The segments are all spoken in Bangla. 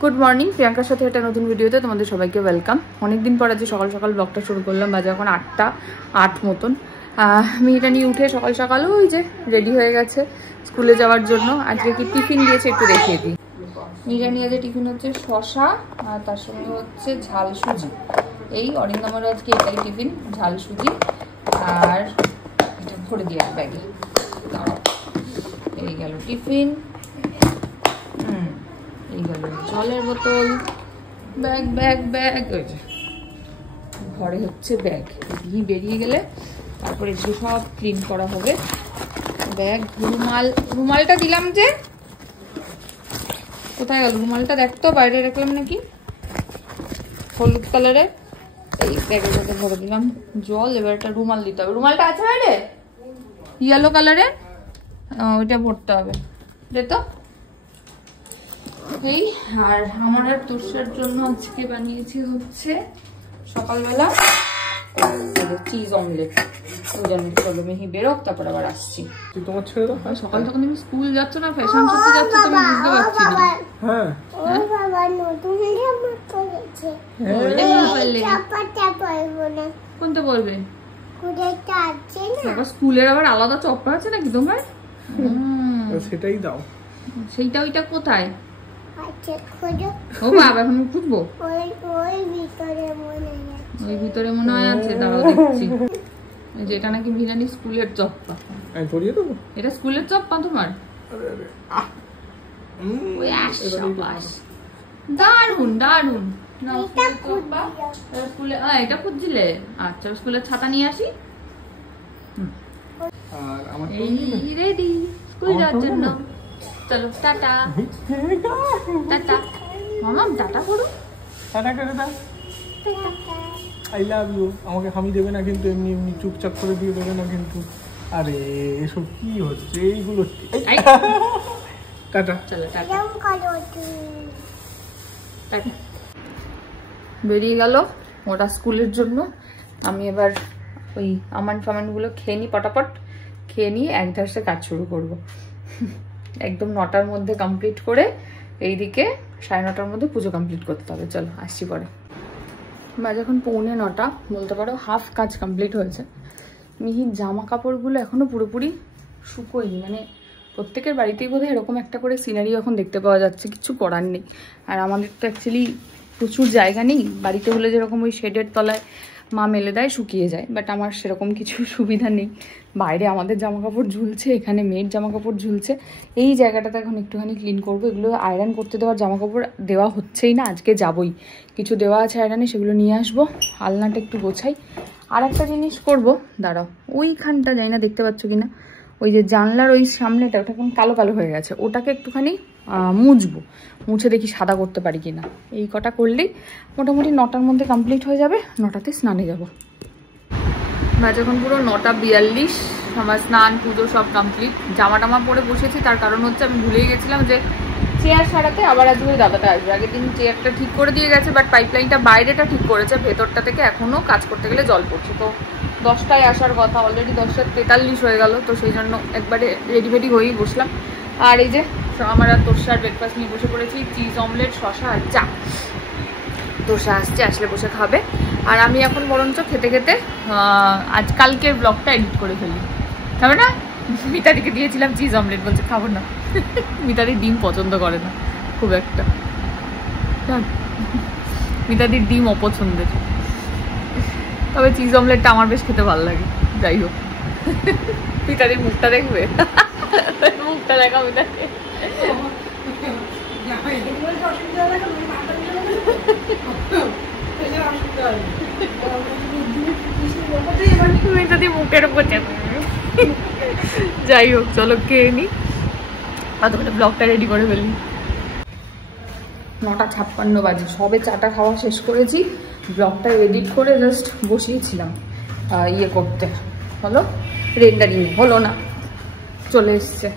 গুড মর্নিং, প্রিয়াঙ্কার সাথে একটা নতুন ভিডিওতে তোমাদের সবাইকে ওয়েলকাম। অনেকদিন পর আজকে সকাল সকাল ব্লগটা শুরু করলাম। বাজে এখন 8টা 8 মতন। মেয়েটা নিয়ে উঠে সকাল সকাল ওই যে রেডি হয়ে গেছে স্কুলে যাওয়ার জন্য। আজকে কি টিফিন দিয়েছে একটু দেখিয়ে দিই। মেয়েটা নিয়ে যে টিফিন হচ্ছে শসা আর তার সঙ্গে হচ্ছে ঝাল সুজি। এই অরিন্দমেরও আজকে এটাই টিফিন, ঝাল সুজি। আর এটা ভরে দিয়ে ব্যাগে এই গেল টিফিন, এই গেল জলের বোতল, ব্যাগ ব্যাগ ব্যাগ, ওই যে ঘরে হচ্ছে ব্যাগ। এদিকে বেরিয়ে গেলে তারপরে এগুলো সব ক্লিন করা হবে। ব্যাগ, রুমালটা দিলাম যে কোথায় গেল? রুমালটা দেখতো বাইরে রাখলাম নাকি, হলুদ কালারের। এই ব্যাগের মধ্যে ভরে দিলাম জল। এবার একটা রুমাল দিতে হবে। রুমালটা আছে বাইরে ইয়েলো কালারের, ওইটা ভরতে হবে। তো এই আর আমার আর তোষার জন্য আজকে বানিয়েছি হচ্ছে সকালবেলা চিজ অমলেট। মেহি বেরোক, তারপর আবার আসছি। তোমার ছেড়ে দাও। সকাল সকাল তুমি স্কুল যাচ্ছ না ফ্যাশন শোতে যাচ্ছ, তুমি বুঝতে পারছি না। হ্যাঁ ও বাবা নতুন জামা পরেছে। চাপাটা পরবো না। কোনটা বলবে? কুড়েটা আছে না। বাবা স্কুলের আবার আলাদা চপ্পা আছে নাকি তোমার? সেটাই দাও। সেইটা ওইটা কোথায়? আচ্ছা খোঁজো। ও বাবা এখন খুঁজবো। ওই ভিতরে মনে আছে। ওই ভিতরে মনে হয় আছে, দাঁড়াও দেখছি। যেটা নাকি ভিনানি স্কুলের চপ্পা। আমি পরিয়ে দেবো। এটা স্কুলের চপ্পা তোমার? দারুন দারুন। স্কুলে এটা খুঁজছিলে? আচ্ছা স্কুলের ছাতা নিয়ে আসি। এই রেডি স্কুল যাওয়ার জন্য। চলো টাটা টাটা। মামা টাটা করো। টাটা করে দাও। I love you. আমাকে হামি দেবে না কিন্তু, এমনি এমনি চুপচাপ করে দিয়ে দেবে না কিন্তু। আরে এসব কি হচ্ছে এইগুলো? টাটা। চলো টাটা। টাটা। বেরিয়ে গেল ওটা স্কুলের জন্য। আমি এবার ওই আমানগুলো খেয়ে নিই, পটাপট খেয়ে নিয়ে এক ধারে কাজ শুরু করব। একদম 9টার মধ্যে কমপ্লিট করে এইদিকে 9:30টার মধ্যে পুজো কমপ্লিট করতে হবে। চলো আসছি পরে। বাজে এখন 9:45, বলতে পারো হাফ কাজ কমপ্লিট হয়েছে। মিহির জামা কাপড়গুলো এখনো পুরোপুরি শুকোয়নি। মানে প্রত্যেকের বাড়িতেই বোধহয় এরকম একটা করে সিনারি এখন দেখতে পাওয়া যাচ্ছে, কিছু করার নেই। আর আমাদের তো অ্যাকচুয়ালি প্রচুর জায়গা নেই। বাড়িতে হলে যেরকম ওই শেডের তলায় মা মেলে দেয়, শুকিয়ে যায়, বাট আমার সেরকম কিছু সুবিধা নেই। বাইরে আমাদের জামা কাপড় ঝুলছে, এখানে মেয়ের জামা কাপড় ঝুলছে। এই জায়গাটাতে এখন একটুখানি ক্লিন করবো। এগুলো আয়রন করতে দেওয়ার জামা কাপড় দেওয়া হচ্ছেই না, আজকে যাবই। কিছু দেওয়া আছে আয়রনে, সেগুলো নিয়ে আসবো। আলনাটা একটু গোছাই। আর একটা জিনিস করবো, দাঁড়াও, ওইখানটা যাই না, দেখতে পাচ্ছ কিনা, ওই যে জানলার ওই সামনেটা, ওটা এখন কালো কালো হয়ে গেছে, ওটাকে একটুখানি মুছবো। মুছে দেখি সাদা করতে পারি কিনা। এই কটা করলেই মোটামুটি 9টার মধ্যে কমপ্লিট হয়ে যাবে। 9টাতে স্নানে যাব। এখন পুরো 9:42, আমার স্নান পুজো সব কমপ্লিট। জামা টামা পরে বসেছি, তার কারণ হচ্ছে আমি ভুলেই গেছিলাম যে চেয়ার সারাতে। আবার আজকে ওই দাদাটা আসবে। আগের দিন চেয়ারটা ঠিক করে দিয়ে গেছে, বাট পাইপলাইনটা বাইরেটা ঠিক করেছে, ভেতরটা থেকে এখনও কাজ করতে গেলে জল পড়ছে। তো 10টায় আসার কথা, অলরেডি 10:43 হয়ে গেল। তো সেই জন্য একবারে রেডি হয়েই বসলাম। আর এই যে আমার আর তোষার ব্রেকফাস্ট নিয়ে বসে পড়েছি, চিজ অমলেট, শসা আর চা। তোষা আসছে, আসলে বসে খাবে। আর আমি এখন বরঞ্চ খেতে খেতে কালকের ব্লগটা এডিট করে ফেলি। খাবে না? মিতাদিকে দিয়েছিলাম চিজ অমলেট, বলছে খাবো না। মিতাদি ডিম পছন্দ করে না খুব একটা। মিতাদির ডিম অপছন্দের, তবে চিজ অমলেটটা আমার বেশ খেতে ভালো লাগে। যাই হোক, মিতাদির মুখটা দেখবে, মুখটা দেখা মিতাদি। মুখের উপর যাই হোক, চলো খেয়ে নি, অতটা ব্লগটা রেডি করে ফেলি। 9:56 বাজে, সবে চাটা খাওয়া শেষ করেছি। ব্লগটা এডিট করে জাস্ট বসিয়েছিলাম ইয়ে করতে, হলো রেন্ডারিং, হলো না, চলে এসছে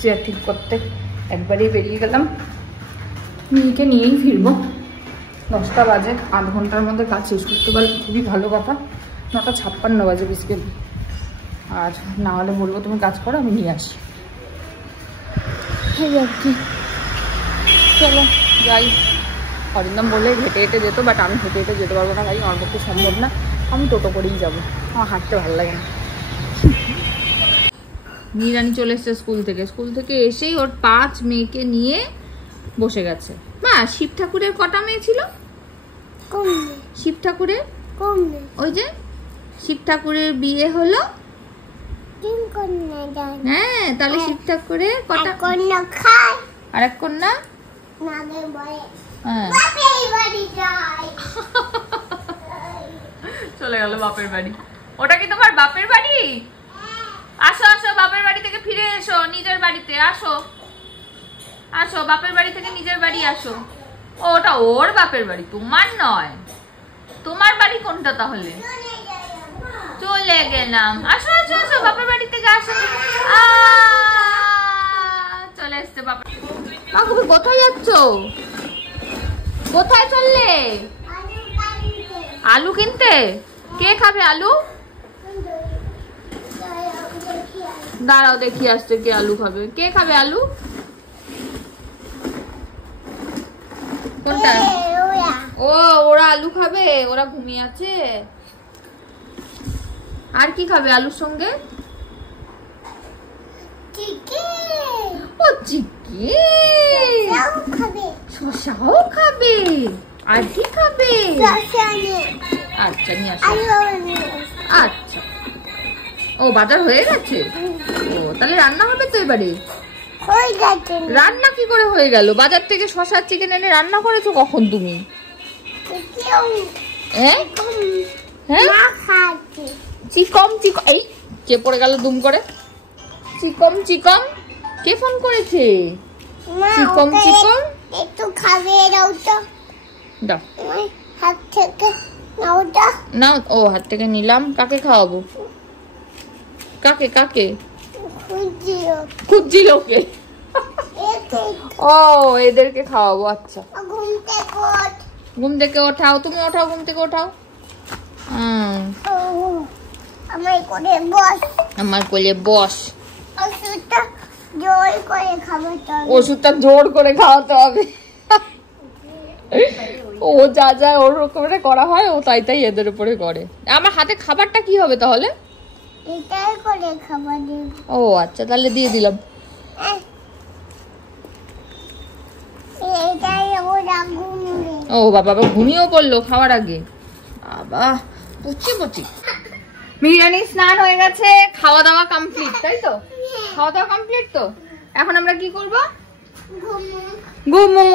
চেয়ার ঠিক করতে। একবারেই বেরিয়ে গেলাম, মেয়েকে নিয়েই ফিরবো। 10টা বাজে, 8 ঘন্টার মধ্যে কাজ শেষ করতে পারলে খুবই ভালো কথা। 9:56 বাজে বেসিক্যালি। আর না হলে বলবো তুমি কাজ করো, আমি নিয়ে আসি। এই আর কি, চলো যাই। অরিন্দম বলে হেঁটে হেঁটে যেত, বাট আমি হেঁটে হেঁটে যেতে পারবো না ভাই, আমার পক্ষে সম্ভব না, আমি টোটো করেই যাবো, আমার হাঁটতে ভালো লাগে না। মিরানি চলে এসছে স্কুল থেকে এসেই ওর 5 মেয়েকে নিয়ে বসে গেছে। মা শিব ঠাকুরের কটা মেয়ে ছিল? শিব ঠাকুরের ওই যে শিব ঠাকুরের বিয়ে হলো, হ্যাঁ, তাহলে শিব ঠাকুরের কটা কন্যা খায় আর এক কন্যা চলে গেল বাপের বাড়ি। ওটা কি তোমার বাপের বাড়ি? আসো আসো, বাপের বাড়ি থেকে ফিরে এসো, নিজের বাড়িতে আসো, আসো বাপের বাড়ি থেকে নিজের বাড়ি আসো। ওটা ওর বাপের বাড়ি, তোমার নয়। তোমার বাড়ি কোনটা তাহলে? চলে গেলাম, আসো আসো আসো, বাপের বাড়ি থেকে আসো। চলে এসছে বাপের। কাকু কোথায় যাচ্ছ? কোথায় চললে? আলু কিনতে? কে খাবে আলু? দাঁড়াও দেখি আসছে কে আলু খাবে। কে খাবে আলু? কোনটা? ও ওরা আলু খাবে, ওরা ঘুমিয়ে আছে। আর কি খাবে আলুর সঙ্গে? ও চিকেন, শসাও খাবে। আর কি খাবে? আচ্ছা নিয়ে আসো। আচ্ছা, ও বাজার হয়ে গেছে। ও তাহলে রান্না হবে তো এবারে? রান্না কি করে হয়ে গেল? বাজার থেকে শসা চিকেন এনে রান্না করেছো কখন তুমি? হ্যাঁ চিকম চিকম, এই কে পড়ে গেল দুম করে? চিকম চিকম কে ফোন করেছে? চিকম চিকম একটু খাবে দাও তো, দাও হাত থেকে নাও তো, নাও। ও হাত থেকে নিলাম। কাকে খাওয়াবো? কাকে কাকে খুঁজছি লোকে? ও এদেরকে খাওয়াবো। আচ্ছা ঘুম থেকে ওঠাও, তুমি ওঠাও, ঘুম থেকে ওঠাও। আমার কোলে বস। ওষুধটা জোর করে খাওয়াতে হবে। ও যা যা ওর রকমের করা হয়, ও তাই তাই এদের উপরে করে। আমার হাতে খাবারটা কি হবে তাহলে? এটাই করে খাবার দেব। ও আচ্ছা, তাহলে দিয়ে দিলাম। ও বাবা ঘুমিয়েও পড়লো খাওয়ার আগে। বাবা পুচি পুচি। বিরিয়ানি স্নান হয়ে গেছে, খাওয়া দাওয়া কমপ্লিট, তাই তো? খাওয়া দাওয়া কমপ্লিট তো? এখন আমরা কি করব? ঘুমু।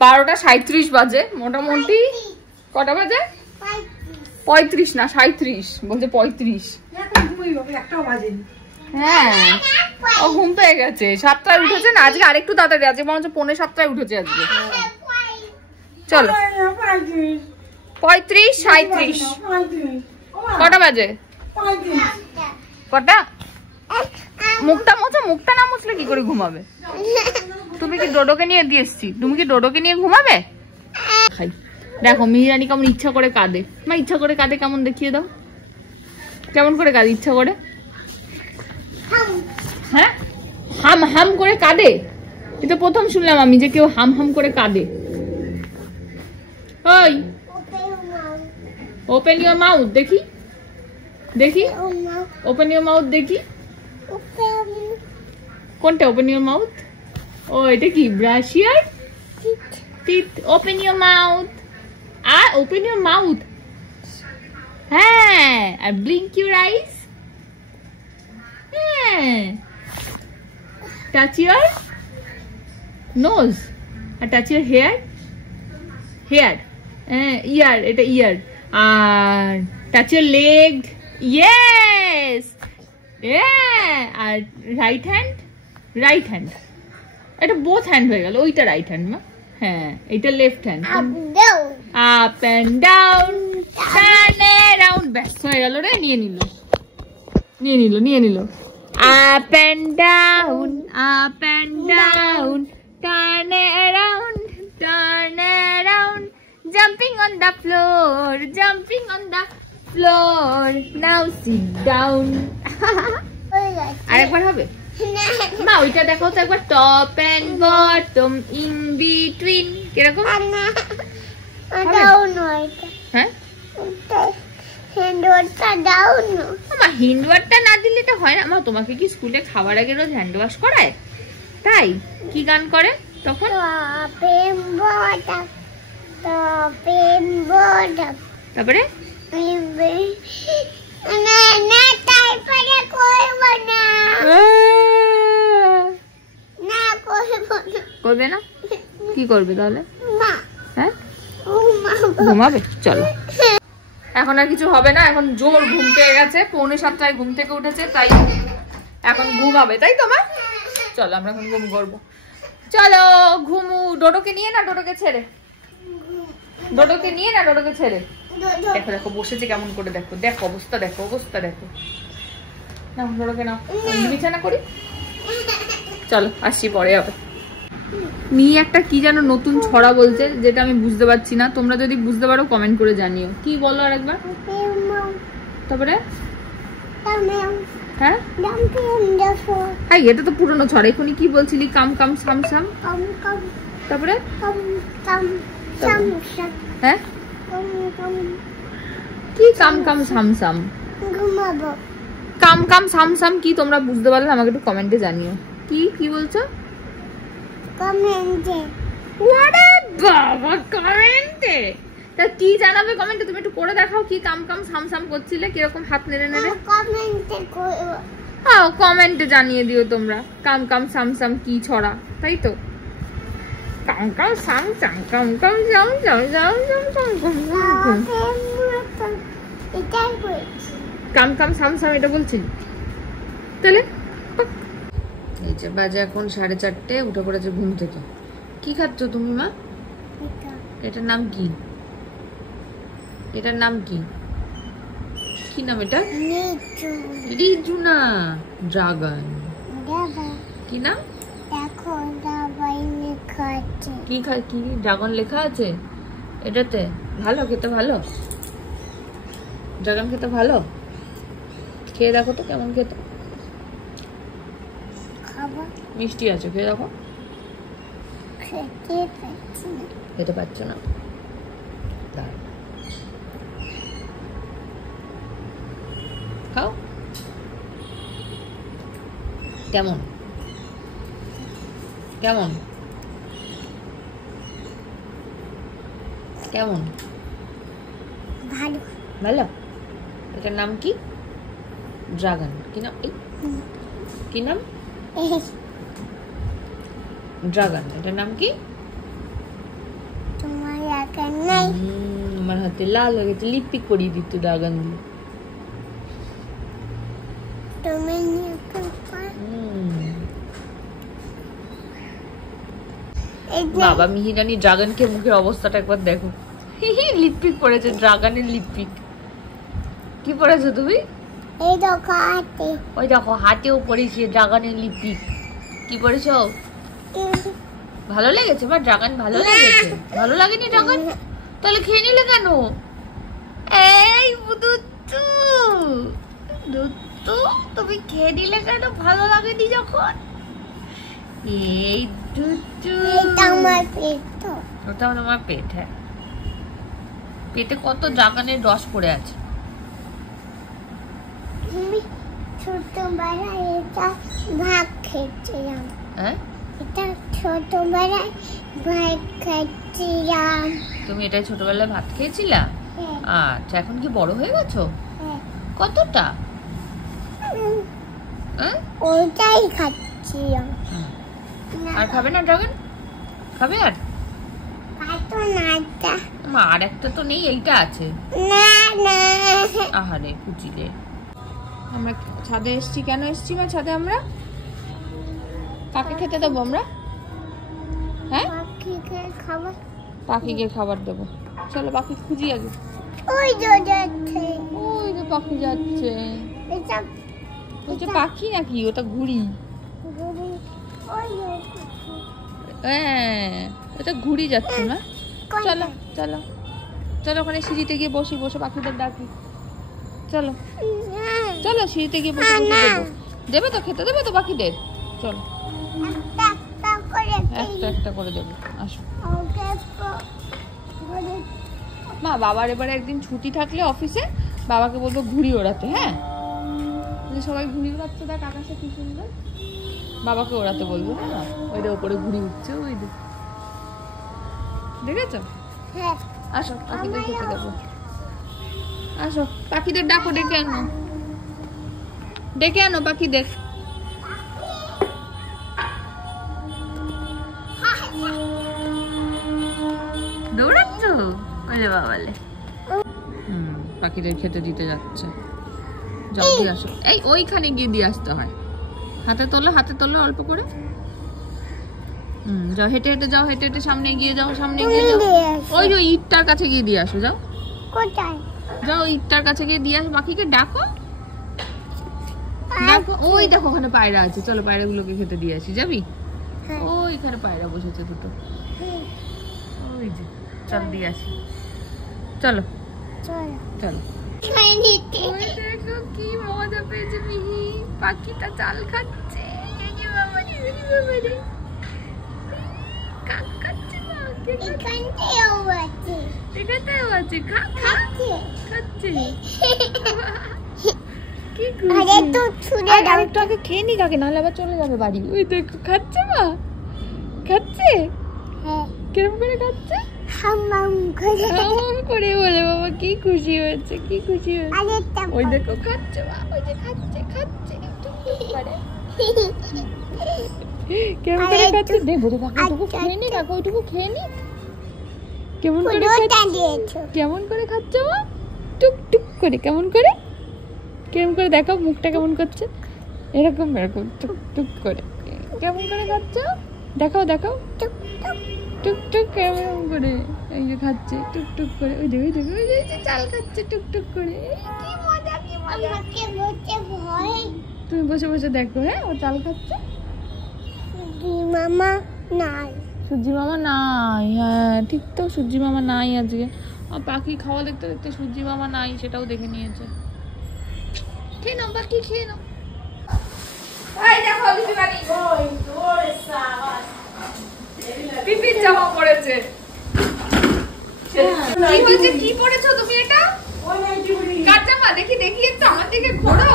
12:37 বাজে মোটামুটি। কটা বাজে? 35 না 37 বলছে 35। হ্যাঁ ও ঘুম পেয়ে গেছে। 7টায় উঠেছে না আজকে, আরেকটু তাড়াতাড়ি, আজকে মনে হচ্ছে 7:45 উঠেছে আজকে। চলো 35 37। কটা বাজে? কটা? মুখটা মোছো, মুখটা না মুছলে কি করে ঘুমাবে? তুমি কি ডোডোকে নিয়ে দিয়ে এসছি? তুমি কি ডোডোকে নিয়ে ঘুমাবে? খাই দেখো মিহিরানি কেমন ইচ্ছা করে কাঁদে। মা ইচ্ছা করে কাঁদে কেমন দেখিয়ে দাও, কেমন করে কাঁদে ইচ্ছা করে? হ্যাঁ হাম হাম করে কাঁদে? এটা প্রথম শুনলাম আমি যে কেউ হাম হাম করে কাঁদে। ওই ওপেন ইউর মাউথ দেখি, দেখি ওপেন ইউর মাউথ দেখি। কোনটা ওপেন ইউর মাউথ? ও এটা কি brush your teeth? Open your mouth. আর ওপেন ইউর মাউথ। হ্যাঁ আর ব্লিঙ্ক ইউর আইস। হ্যাঁ টাচ ইউর নোজ আর touch your hair. Hair ear, এটা ইয়ার। আর টাচ ইউর লেগ। ইয়েস। আর রাইট হ্যান্ড, রাইট হ্যান্ড। এটা বোথ হ্যান্ড হয়ে গেল, ওইটা রাইট হ্যান্ড মা। হ্যাঁ এটা left hand. Up and down, turn around. ব্যাস হয়ে গেল রে। নিয়ে নিল, নিয়ে নিল, নিয়ে নিল। Up and down, up and down, turn around, turn around, jumping on the floor, jumping on the floor, now sit down. আরেকবার হবে মা? ওইটা দেখো তো একবার। Top and bottom, in between, কিরকম? না দাও নয় হ্যাঁ হ্যান্ডওয়াশটা দাও না। আমার হ্যান্ড ওয়াশটা না দিলে তো হয় না। আমার তোমাকে কি স্কুলে খাবার আগে রোজ হ্যান্ড ওয়াশ করায়? তাই কি গান করে তখন? তারপরে করবে না? কি করবে তাহলে? হ্যাঁ ঘুমাবে। চলো এখন আর কিছু হবে না, এখন জোর ঘুম পেয়ে গেছে, 6:45 ঘুম থেকে উঠেছে, তাই এখন ঘুমাবে, তাই তো মা? চলো আমরা এখন ঘুম করবো, চলো ঘুমু। ডোডোকে নিয়ে না ডোডোকে ছেড়ে, ডোডোকে নিয়ে না ডোডোকে ছেড়ে। দেখো দেখো বসেছে কেমন করে, দেখো দেখো অবস্থা, দেখো অবস্থা দেখো। না ডোডোকে নাও, বিছানা করি। চলো আসি পরে হবে। মি একটা কি যেন নতুন ছড়া বলছে, যেটা আমি বুঝতে পারছি না, তোমরা যদি বুঝতে পারো কমেন্ট করে জানিও। কি বলো আরেকবার? তারপরে হ্যাঁ হ্যাঁ এটা তো পুরনো ছড়া। এখনই কি বলছিলি? কাম কাম সাম সাম। তারপরে হ্যাঁ কি কাম কাম সাম সাম? কাম কাম সাম সাম কি তোমরা বুঝতে পারলে আমাকে একটু কমেন্টে জানিও। কি কি বলছো? কমেন্টে। ওরে বাবা কমেন্টে। তা কি জানাবে কমেন্টে? তুমি একটু করে দেখাও কি কাম কাম সাম সাম করছিলে, কিরকম হাত নেড়ে নেড়ে। কমেন্টে করো। হ্যাঁ কমেন্টে জানিয়ে দিও তোমরা কাম কাম সাম সাম কি ছড়া, তাই তো? কাম কাম সাম সাম কাম কাম জাম জাম জাম জাম কাম কাম কাম সাম সাম এটা বলছিস তাহলে? এই যে বাজে এখন 4:30, উঠে পড়েছে ঘুম থেকে। কি খাচ্ছ তুমি মা? এটার নাম কি? এটার নাম কি? কি নাম এটা? লিচু না ড্রাগন। কি নাম? কি খায়? কি ড্রাগন লেখা আছে এটাতে? ভালো খেতে, ভালো ড্রাগন খেতে ভালো। খেয়ে দেখো তো কেমন খেতে। মিষ্টি আছে, খেয়ে দেখো। খেতে পারছো না? খাও। কেমন কেমন কেমন? ভালো ভালো। এটার নাম কি? ড্রাগন। কি নাম? কি নাম? ড্রাগন। এটার নাম কি? আমার হাতে লাল হয়ে গেছে, লিপস্টিক পরিয়ে দিত ড্রাগন দিয়ে। বাবা মিহিরানি ড্রাগনকে মুখের অবস্থাটা একবার দেখো। লিপস্টিক পরেছে, ড্রাগনের লিপস্টিক। কি পরেছো তুমি? এই দেখো হাতে। ওই দেখো হাতেও পরেছে ড্রাগনের লিপস্টিক। কি পরেছো? ভালো লেগেছে বা ড্রাগন? ভালো লেগেছে? ভালো লাগেনি ড্রাগন? তাহলে খেয়ে নিলে কেন? এই দুত্তু দুত্তু তুমি খেয়ে নিলে কেন ভালো লাগেনি যখন? এই দুত্তু এটা আমার পেট। তো ওটা আমার পেট। হ্যাঁ পেটে কত ড্রাগনের রস পড়ে আছে। আমি ছোটবেলায় এটা ভাগ খেয়েছিলাম। হ্যাঁ এটা ছোটবেলায় ভাত খাচ্ছিলাম। তুমি এটাই ছোটবেলায় ভাত খেয়েছিলা? আচ্ছা এখন কি বড় হয়ে গেছো? কতটা? ওইটাই খাচ্ছিলাম। আর খাবে না ড্রাগন? খাবে আর? আর একটা তো নেই, এইটা আছে। আহারে কুচিলে। আমরা ছাদে এসছি, কেন এসছি মা ছাদে? আমরা কাকে খেতে দেবো আমরা? হ্যাঁ পাখিকে খাবার দেবো। চলো পাখি খুঁজি আগে। ওই যাচ্ছে, ওই তো পাখি যাচ্ছে। ওটা পাখি নাকি? ওটা ঘুড়ি। হ্যাঁ ওটা ঘুড়ি যাচ্ছে না। চলো চলো চলো ওখানে সিঁড়িতে গিয়ে বসি, বসে পাখিদের ডাকি। চলো চলো সিঁড়িতে গিয়ে বসে বসে দেবো। দেবে তো খেতে? দেবে তো পাখিদের? চলো একটা একটা করে দেবো। আসো। মা বাবার এবারে একদিন ছুটি থাকলে অফিসে বাবাকে বলবো ঘুড়ি ওড়াতে। হ্যাঁ, সবাই ঘুড়ি ওড়াচ্ছে, দেখ আকাশে কি সুন্দর, বাবাকে ওড়াতে বলবো। হ্যাঁ, ওই যে ওপরে ঘুড়ি উঠছে, ওই দেখেছ? হ্যাঁ, আসো পাখিদের খেতে দেবো, আসো পাখিদের ডাকো, ডেকে আনো, ডেকে আনো পাখিদের। দৌড়াচ্ছ? ওরে বাবালে, পাখিদের খেতে দিতে যাচ্ছে। যাও দিয়ে আসো, এই ওইখানে গিয়ে দিয়ে আসতে হয়, হাতে তোলো, হাতে তোলো অল্প করে। যাও, হেঁটে হেঁটে যাও, হেঁটে হেঁটে সামনে এগিয়ে যাও, সামনে এগিয়ে যাও, ওই যে ইটটার কাছে গিয়ে দিয়ে আসো। যাও, কোথায় যাও ইটটার কাছে গিয়ে দিয়ে আসো, পাখিকে ডাকো, ডাকো। ওই দেখো ওখানে পায়রা আছে, চলো পায়রাগুলোকে খেতে দিয়ে আসি। যাবি? ওইখানে পায়রা বসেছে দুটো, ওই যে, চল দিয়ে আসি, চলো চলো। দেখো কি মজা পেয়েছে মিহি, পাখিটা চাল খাচ্ছে। এখানটাও আছে, খাচ্ছে। কি আগে খেয়ে নি কাকে, নাহলে আবার চলে যাবে বাড়ি। ওই দেখো খাচ্ছে, মা খাচ্ছে। কিরম করে খাচ্ছে? হাম করে বলে বাবা, কি খুশি হয়েছে, কি খুশি হয়েছে। ওই দেখো খাচ্ছে, মা ওই যে খাচ্ছে, খাচ্ছে কেমন করে খাচ্ছে। দেবো তো কাকে, ওইটুকু খেয়ে নি, কাকে ওইটুকু খেয়ে নি। কেমন করে কেমন করে খাচ্ছে মা? টুক টুক করে, কেমন করে, কেমন করে দেখো মুখটা কেমন করছে, এরকম এরকম টুক টুক করে। কেমন করে খাচ্ছে দেখাও, দেখাও, টুক টুক টুক কেমন করে, এই যে খাচ্ছে টুক টুক করে। ওই দেখো, ওই দেখো, ওই যে চাল খাচ্ছে টুক টুক করে। কি মজা, কি মজা। তুমি বসে বসে দেখো। হ্যাঁ, ও চাল খাচ্ছে। মামা নাই, সূর্যি মামা নাই। হ্যাঁ ঠিক তো, সূর্যি মামা নাই আজকে। পাখি খাওয়া দেখতে দেখতে সূর্যি মামা নাই, সেটাও দেখে নিয়েছে। খেয়ে নাও পাখি, খেয়ে নাও। পিপির জামা পড়েছে। কি হয়েছে, কি পড়েছো তুমি এটা? কার জামা? দেখি দেখি, একটু আমার দিকে ঘোরো।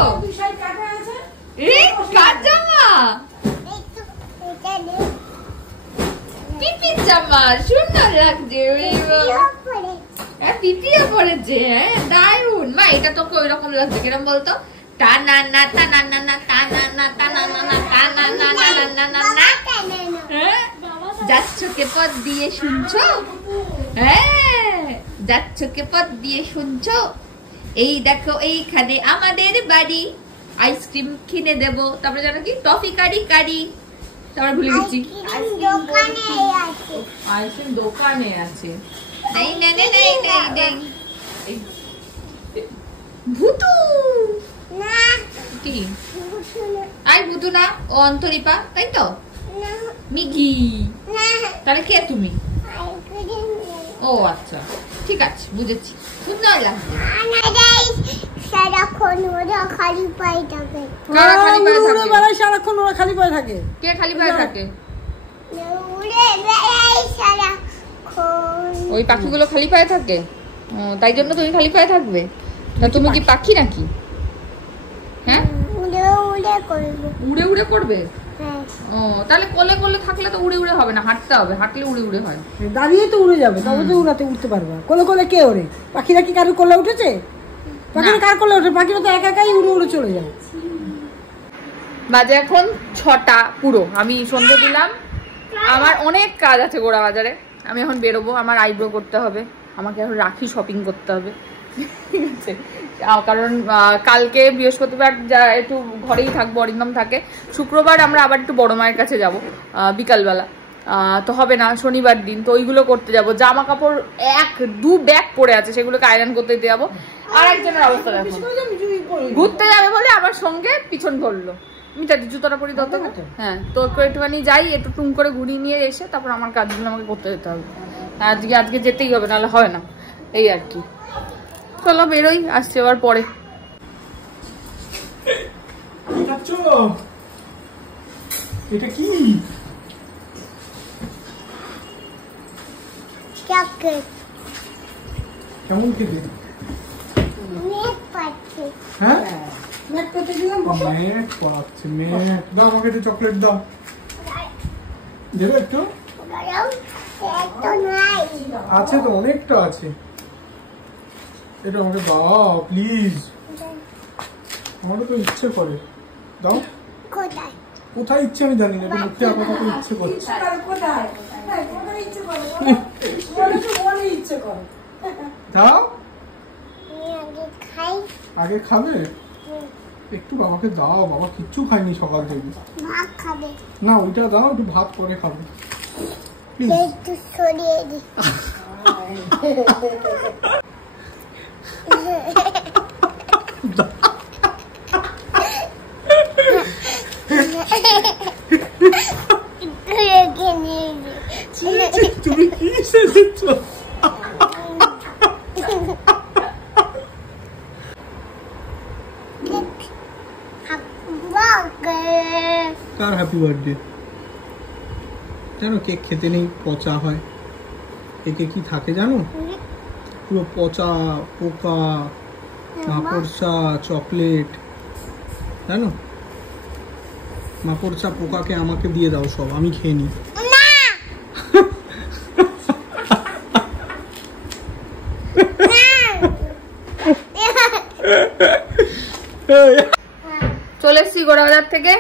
এই কার জামা? পিপির জামা, সুন্দর লাগছে। পিপিও পড়েছে, হ্যাঁ দারুন। মা এটা তো ওই রকম লাগছে, কিরম বলতো? টানা না টানা না না টানা না টানা না না টানা না না না না না। যাচ্ছ কে পথ দিয়ে শুনছো? হ্যাঁ, যাচ্ছ কে পথ দিয়ে শুনছো? এই দেখো এইখানে আমাদের বাড়ি, আইসক্রিম কিনে দেবো। তারপরে জানো কি, টফি কারি কারি। তারপরে ভুলে গেছি, আইসক্রিম দোকানে আছে। নেই নেই নেই নেই নেই, ভুতু না কি? আই ভুতু না, ও অন্তরিপা, তাই তো? মিগি। তাহলে কে তুমি? ও আচ্ছা, ঠিক আছে, বুঝেছি। সুন্দর লাগছে। সারাক্ষণ ওরা খালি পায়ে থাকে। কারা খালি পায়ে থাকে? সারাক্ষণ ওরা খালি পায়ে থাকে। কে খালি পায়ে থাকে? উড়ে বেড়াই সারাক্ষণ। ওই পাখিগুলো খালি পায়ে থাকে, তাই জন্য তুমি খালি পায়ে থাকবে? তা তুমি কি পাখি নাকি? হ্যাঁ, উড়ে উড়ে করবে। উড়ে উড়ে করবে? হ্যাঁ। ও, তাহলে কোলে কোলে থাকলে তো উড়ে উড়ে হবে না, হাঁটতে হবে, হাঁটলে উড়ে উড়ে হয়। দাঁড়িয়ে তো উড়ে যাবে, তবে তো উড়াতে উঠতে পারবা। কোলে কোলে কে ওরে? পাখিরা কি কারোর কোলে উঠেছে? পাখিরা কার কোলে ওঠে? পাখিরা তো একা একাই উড়ে উড়ে চলে যায়। বাজে এখন 6টা পুরো। আমি সন্ধ্যে দিলাম, আমার অনেক কাজ আছে গোড়া বাজারে। আমি এখন বেরোবো, আমার আইব্রো করতে হবে, আমাকে এখন রাখি শপিং করতে হবে, ঠিক আছে? কারণ কালকে বৃহস্পতিবার একটু ঘরেই থাকবো, অরিন্দম থাকে। শুক্রবার আমরা আবার একটু বড় মায়ের কাছে যাব বিকালবেলা, তো হবে না শনিবার দিন, তো ওইগুলো করতে যাব। জামা কাপড় 1-2 ব্যাগ পড়ে আছে, সেগুলোকে আয়রন করতে দিতে যাবো। আর একজনের অবস্থা দেখো, ঘুরতে যাবে বলে আমার সঙ্গে পিছন ধরলো। মিটাদি জুতোটা পরি দরকার। হ্যাঁ, তো একটুখানি যাই, একটু টুম করে ঘুরিয়ে নিয়ে এসে তারপর আমার কাজগুলো আমাকে করতে যেতে হবে। আজকে যেতেই হবে, নাহলে হয় না, এই আর কি। চলো বেরোই, আসছে আবার পরে। এটা কি? চকলেট। কেমন খেতে? মেঘ পাচ্ছে। হ্যাঁ ম্যাট করতে দিলাম বাবা। মেঘ পড়াচ্ছে, মেঘ। দাও আমাকে একটু চকলেট দাও, দেবে একটু? গরম এত নাই। আছে তো, অনেকটা আছে। এটা আমাকে দাও প্লিজ, আমারও তো ইচ্ছে করে। দাও। কোথায়? কোথায় ইচ্ছে আমি জানি না, মুখে আমার কথা ইচ্ছে করছে। ইচ্ছে করে কোথায়? হ্যাঁ, কোথায় ইচ্ছে করে বলো? বলো তো, মনে ইচ্ছে করে। দাও। আমি আগে খাই। আগে খাবে? একটু বাবাকে দাও, বাবা কিচ্ছু খায়নি সকাল থেকে। ভাত খাবে। না ওইটা দাও, একটু ভাত পরে খাবে প্লিজ। একটু সরিয়ে দি। রেখে নিয়ে দি। তুমি কি সেজেছ? কার হ্যাপি বার্থডে? জানো কেক খেতে নেই, পচা হয়। কেকে কি থাকে জানো? পুরো পচা, পোকা, মাকড়সা, চকলেট। জানো, মাকড়সা পোকাকে আমাকে দিয়ে দাও সব, আমি খেয়ে নিই। চলে এসছি গোড়াবাজার থেকে,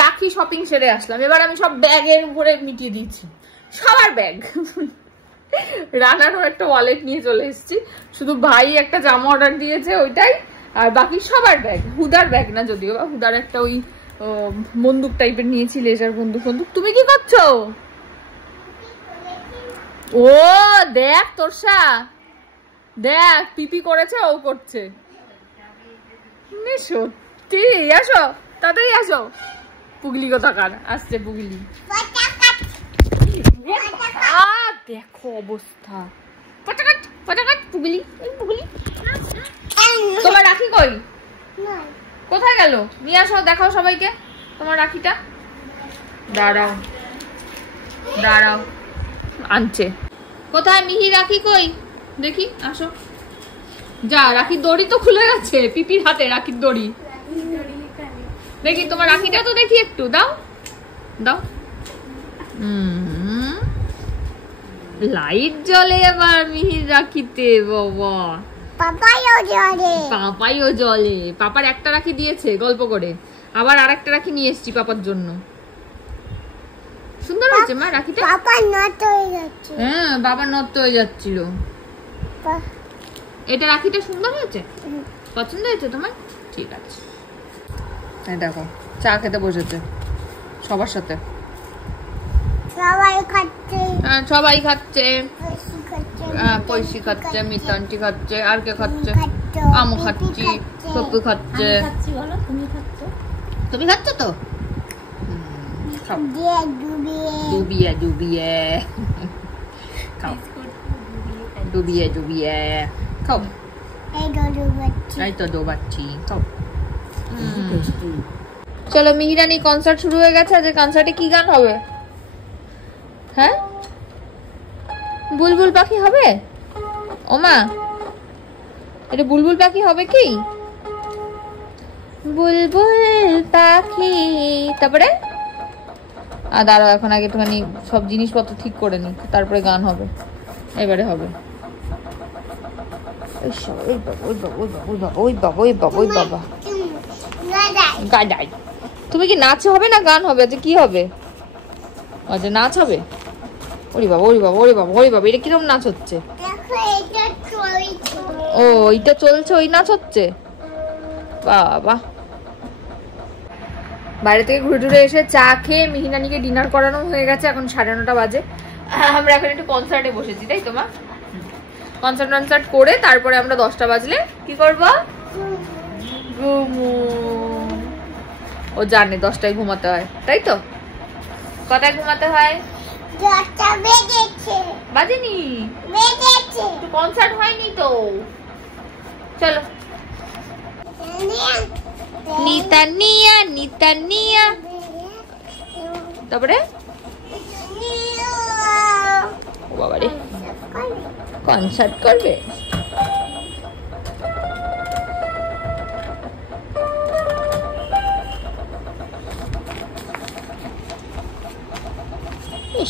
রাখি শপিং সেরে আসলাম। এবার আমি সব ব্যাগের উপরে মিটিয়ে দিচ্ছি, সবার ব্যাগ। রানারও একটা ওয়ালেট নিয়ে চলে এসেছি, শুধু ভাই একটা জামা অর্ডার দিয়েছে ওইটাই, আর বাকি সবার ব্যাগ। হুদার ব্যাগ না যদিও, হুদার একটা ওই বন্দুক টাইপের নিয়েছি, লেজার বন্দুক। তুমি কি করছো? ও দেখ তোরসা, দেখ পিপি করেছে, ও করছে। সত্যি আসো, তাড়াতাড়ি আসো। পুগলি কোথাকার আসছে, পুগলি। দেখো অবস্থা, পটাকাট পটাকাট পুগলি, পুগলি। তোমার রাখি কই? কোথায় গেল? নিয়ে আসো, দেখাও সবাইকে তোমার রাখিটা। দাঁড়াও দাঁড়াও, আনছে। কোথায় মিহি রাখি কই? দেখি, আসো। যা, রাখির দড়ি তো খুলে গেছে, পিপির হাতে রাখির দড়ি। দেখি তোমার রাখিটা তো দেখি একটু, দাও দাও। লাইট জ্বলে এবার মিহির রাখিতে। বাবা, পাপাইও জ্বলে। পাপাইও জ্বলে। পাপার একটা রাখি দিয়েছে গল্প করে, আবার আরেকটা রাখি নিয়ে এসেছি পাপার জন্য। সুন্দর হয়েছে মা রাখিটা। পাপা নষ্ট হয়ে যাচ্ছে। হ্যাঁ, বাবা নষ্ট হয়ে যাচ্ছিল। এটা রাখিটা সুন্দর হয়েছে, পছন্দ হয়েছে তোমার? ঠিক আছে। এই দেখো, চা খেতে বসেছে সবার সাথে। সবাই খাচ্ছে। হ্যাঁ, সবাই খাচ্ছে। পয়সি খাচ্ছে। পয়সি খাচ্ছে, মিতান্টি খাচ্ছে, আর কে খাচ্ছে? খাচ্ছে। আমু খাচ্ছি, সব্বু খাচ্ছে। খাচ্ছি বলো, তুমি খাচ্ছ? তুমি খাচ্ছ তো? ডুবিয়ে ডুবিয়ে। ডুবিয়ে ডুবিয়ে খাও, ডুবিয়ে ডুবিয়ে খাও। এই ডুবাচ্ছি। এই তো ডোবাচ্ছি, খাও। চলো, মিহিরানি কনসার্ট শুরু হয়ে গেছে। আজ কনসার্টে কি গান হবে? হ্যাঁ, বুলবুল পাখি হবে? ওমা, এটা বুলবুল পাখি হবে কি? বুলবুল পাখি। তারপরে দাঁড়াও, এখন আগে একটুখানি সব জিনিসপত্র ঠিক করে নি, তারপরে গান হবে। এবারে হবে। ওই বাবা গাডাই। তুমি কি নাচ হবে না গান হবে? আচ্ছা কি হবে? আচ্ছা নাচ হবে। ওরে বাবা, ওরে বাবা, ওরে বাবা, ওরে বাবা, এটা কিরকম নাচ হচ্ছে? ও, এটা চলছে, ওই নাচ হচ্ছে। বাবা, বাইরে থেকে ঘুরে ঘুরে এসে চা খেয়ে মিহিনানিকে ডিনার করানো হয়ে গেছে। এখন 9:30 বাজে। আমরা এখন একটু কনসার্টে বসেছি, তাই তো মা? কনসার্ট করে তারপরে আমরা 10টা বাজলে কি করবো? ও জানে 10টায় ঘুমাতে হয়, তাই তো? কটায় ঘুমাতে হয়? 10টা বেজেছে। বাজেনি, বেজেছে। কনসার্ট হয়নি তো। চলো। নিতানিয়া নিতানিয়া। তারপরে ও বাবা রে, কনসার্ট করবে?